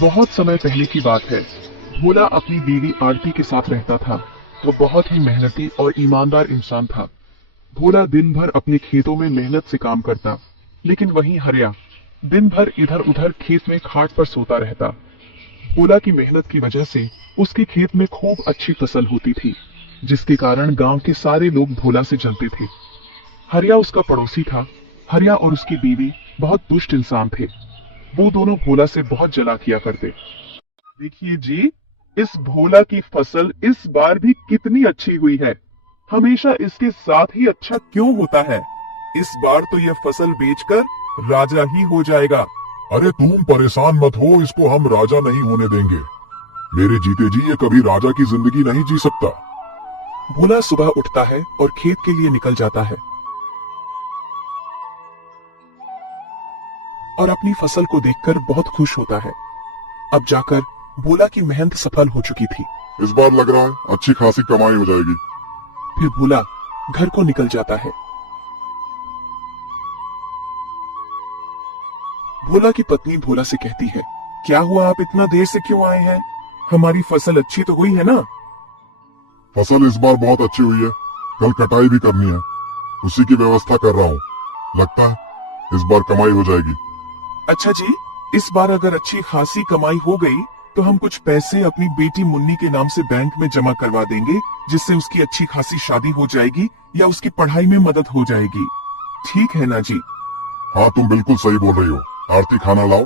बहुत समय पहले की बात है। भोला अपनी बीवी आरती के साथ रहता था। वो बहुत ही मेहनती और ईमानदार इंसान था। भोला दिन भर अपने खेतों में मेहनत से काम करता, लेकिन वहीं हरिया दिन भर इधर उधर खेत में खाट पर सोता रहता। भोला की मेहनत की वजह से उसके खेत में खूब अच्छी फसल होती थी, जिसके कारण गांव के सारे लोग भोला से जलते थे। हरिया उसका पड़ोसी था। हरिया और उसकी बीवी बहुत दुष्ट इंसान थे। वो दोनों भोला से बहुत जला किया करते। देखिए जी, इस भोला की फसल इस बार भी कितनी अच्छी हुई है। हमेशा इसके साथ ही अच्छा क्यों होता है? इस बार तो यह फसल बेचकर राजा ही हो जाएगा। अरे तुम परेशान मत हो, इसको हम राजा नहीं होने देंगे। मेरे जीते जी ये कभी राजा की जिंदगी नहीं जी सकता। भोला सुबह उठता है और खेत के लिए निकल जाता है और अपनी फसल को देखकर बहुत खुश होता है। अब जाकर भोला की मेहनत सफल हो चुकी थी। इस बार लग रहा है अच्छी खासी कमाई हो जाएगी। फिर भोला घर को निकल जाता है। भोला की पत्नी भोला से कहती है, क्या हुआ, आप इतना देर से क्यों आए हैं? हमारी फसल अच्छी तो हुई है ना? फसल इस बार बहुत अच्छी हुई है, कल कटाई भी करनी है, उसी की व्यवस्था कर रहा हूँ। लगता है इस बार कमाई हो जाएगी। अच्छा जी, इस बार अगर अच्छी खासी कमाई हो गई तो हम कुछ पैसे अपनी बेटी मुन्नी के नाम से बैंक में जमा करवा देंगे, जिससे उसकी अच्छी खासी शादी हो जाएगी या उसकी पढ़ाई में मदद हो जाएगी। ठीक है ना जी? हाँ, तुम बिल्कुल सही बोल रही हो। आरती, खाना लाओ,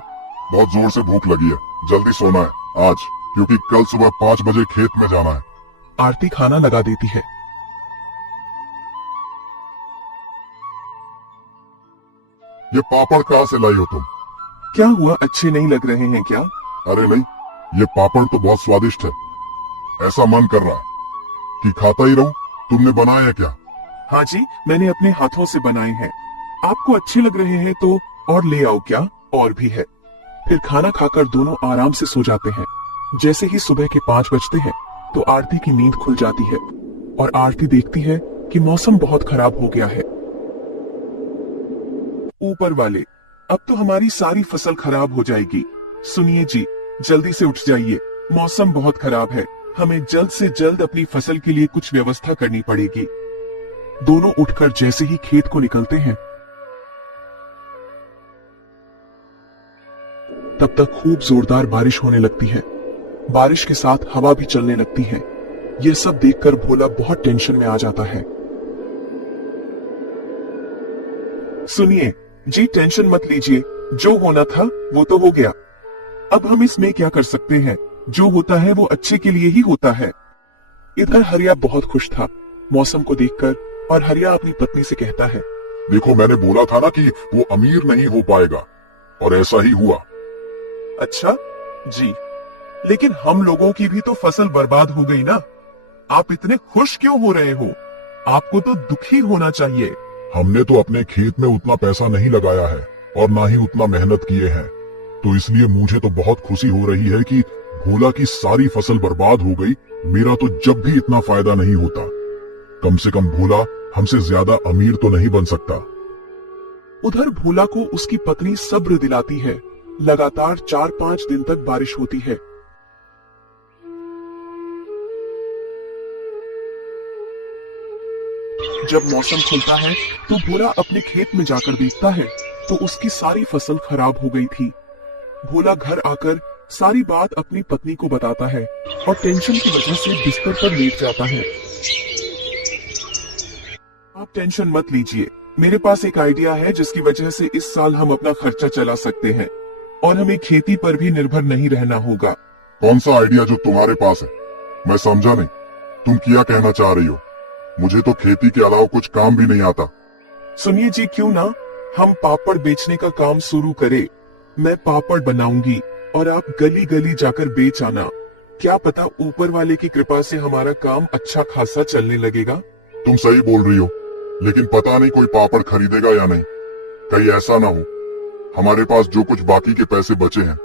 बहुत जोर से भूख लगी है। जल्दी सोना है आज, क्योंकि कल सुबह 5 बजे खेत में जाना है। आरती खाना लगा देती है। ये पापड़ कहाँ से लाई हो तुम? क्या हुआ, अच्छे नहीं लग रहे हैं क्या? अरे नहीं, ये पापड़ तो बहुत स्वादिष्ट है। ऐसा मन कर रहा है कि खाता ही रहूं। तुमने बनाया है क्या? हाँ जी, मैंने अपने हाथों से बनाए हैं। आपको अच्छे लग रहे हैं तो और ले आओ क्या? और भी है। फिर खाना खाकर दोनों आराम से सो जाते हैं। जैसे ही सुबह के 5 बजते हैं तो आरती की नींद खुल जाती है और आरती देखती है कि मौसम बहुत खराब हो गया है। ऊपर वाले, अब तो हमारी सारी फसल खराब हो जाएगी। सुनिए जी, जल्दी से उठ जाइए, मौसम बहुत खराब है। हमें जल्द से जल्द अपनी फसल के लिए कुछ व्यवस्था करनी पड़ेगी। दोनों उठकर जैसे ही खेत को निकलते हैं, तब तक खूब जोरदार बारिश होने लगती है। बारिश के साथ हवा भी चलने लगती है। यह सब देखकर भोला बहुत टेंशन में आ जाता है। सुनिए जी, टेंशन मत लीजिए, जो होना था वो तो हो गया। अब हम इसमें क्या कर सकते हैं? जो होता है वो अच्छे के लिए ही होता है। इधर हरिया बहुत खुश था मौसम को देखकर, और हरिया अपनी पत्नी से कहता है, देखो, मैंने बोला था ना कि वो अमीर नहीं हो पाएगा, और ऐसा ही हुआ। अच्छा जी, लेकिन हम लोगों की भी तो फसल बर्बाद हो गई ना। आप इतने खुश क्यों हो रहे हो? आपको तो दुखी होना चाहिए। हमने तो अपने खेत में उतना पैसा नहीं लगाया है और ना ही उतना मेहनत किए हैं, तो इसलिए मुझे तो बहुत खुशी हो रही है कि भोला की सारी फसल बर्बाद हो गई। मेरा तो जब भी इतना फायदा नहीं होता। कम से कम भोला हमसे ज्यादा अमीर तो नहीं बन सकता। उधर भोला को उसकी पत्नी सब्र दिलाती है। लगातार 4-5 दिन तक बारिश होती है। जब मौसम खुलता है तो भोला अपने खेत में जाकर देखता है तो उसकी सारी फसल खराब हो गई थी। भोला घर आकर सारी बात अपनी पत्नी को बताता है और टेंशन की वजह से बिस्तर पर लेट जाता है। आप टेंशन मत लीजिए, मेरे पास एक आइडिया है जिसकी वजह से इस साल हम अपना खर्चा चला सकते हैं और हमें खेती पर भी निर्भर नहीं रहना होगा। कौन सा आइडिया जो तुम्हारे पास है? मैं समझा नहीं, तुम क्या कहना चाह रही हो? मुझे तो खेती के अलावा कुछ काम भी नहीं आता। सुनिए जी, क्यों ना हम पापड़ बेचने का काम शुरू करें। मैं पापड़ बनाऊंगी और आप गली गली जाकर बेच आना। क्या पता ऊपर वाले की कृपा से हमारा काम अच्छा खासा चलने लगेगा। तुम सही बोल रही हो, लेकिन पता नहीं कोई पापड़ खरीदेगा या नहीं। कहीं ऐसा ना हो हमारे पास जो कुछ बाकी के पैसे बचे हैं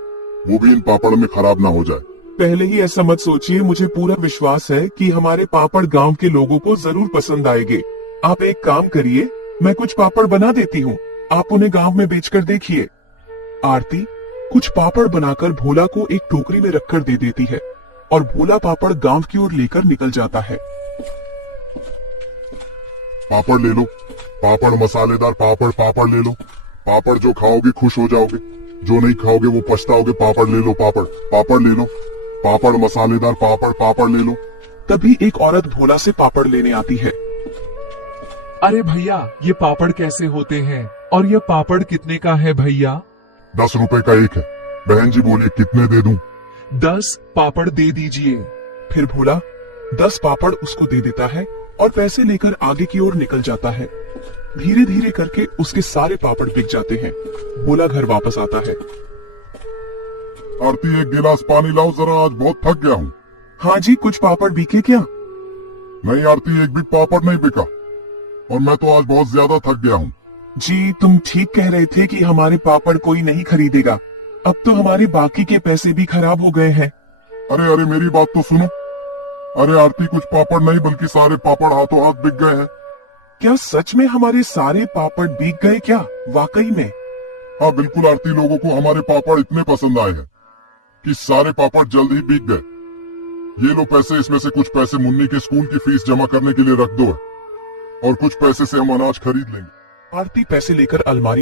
वो भी इन पापड़ में खराब ना हो जाए। पहले ही ऐसा मत सोचिए, मुझे पूरा विश्वास है कि हमारे पापड़ गांव के लोगों को जरूर पसंद आएंगे। आप एक काम करिए, मैं कुछ पापड़ बना देती हूँ, आप उन्हें गांव में बेचकर देखिए। आरती, कुछ पापड़ बनाकर भोला को एक टोकरी में रखकर दे देती है और भोला पापड़ गांव की ओर लेकर निकल जाता है। पापड़ ले लो, पापड़ मसालेदार पापड़, पापड़ ले लो। पापड़ जो खाओगे खुश हो जाओगे, जो नहीं खाओगे वो पछताओगे। पापड़ ले लो, पापड़ पापड़ ले लो, पापड़ मसालेदार पापड़, पापड़ ले लो। तभी एक औरत भोला से पापड़ लेने आती है। अरे भैया, ये पापड़ कैसे होते हैं और ये पापड़ कितने का है भैया? 10 रुपए का एक है। बहन जी बोलिए कितने दे दूं? 10 पापड़ दे दीजिए। फिर भोला 10 पापड़ उसको दे देता है और पैसे लेकर आगे की ओर निकल जाता है। धीरे धीरे करके उसके सारे पापड़ बिक जाते हैं। भोला घर वापस आता है। आरती एक गिलास पानी लाओ जरा, आज बहुत थक गया हूँ। हाँ जी, कुछ पापड़ बिके क्या? नहीं आरती, एक भी पापड़ नहीं बिका और मैं तो आज बहुत ज्यादा थक गया हूँ। जी, तुम ठीक कह रहे थे कि हमारे पापड़ कोई नहीं खरीदेगा। अब तो हमारे बाकी के पैसे भी खराब हो गए हैं। अरे अरे मेरी बात तो सुनो। अरे आरती, कुछ पापड़ नहीं बल्कि सारे पापड़ हाथों हाथ बिक गए हैं। क्या सच में हमारे सारे पापड़ बिक गए क्या? वाकई में? हाँ बिल्कुल आरती, लोगों को हमारे पापड़ इतने पसंद आए हैं कि सारे पापड़ जल्द ही बिक गए। ये लो पैसे, इसमें से कुछ पैसे मुन्नी के स्कूल की फीस जमा करने के लिए रख दो और कुछ पैसे से हम अनाज खरीद लेंगे। आरती पैसे लेकर अलमारी